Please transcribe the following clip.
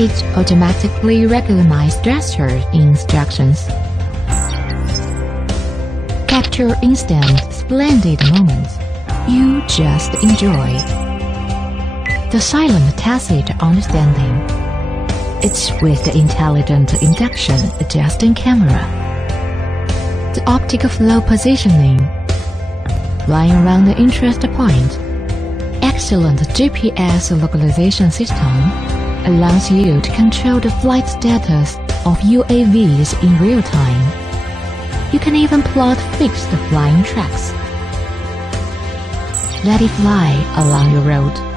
It automatically recognizes gesture instructions. Capture instant, splendid moments you just enjoy. The silent tacit understanding. It's with the intelligent induction adjusting camera. The optical flow positioning. Flying around the interest point. Excellent GPS localization system allows you to control the flight status of UAVs in real time. You can even plot fixed flying tracks. Let it fly along your road.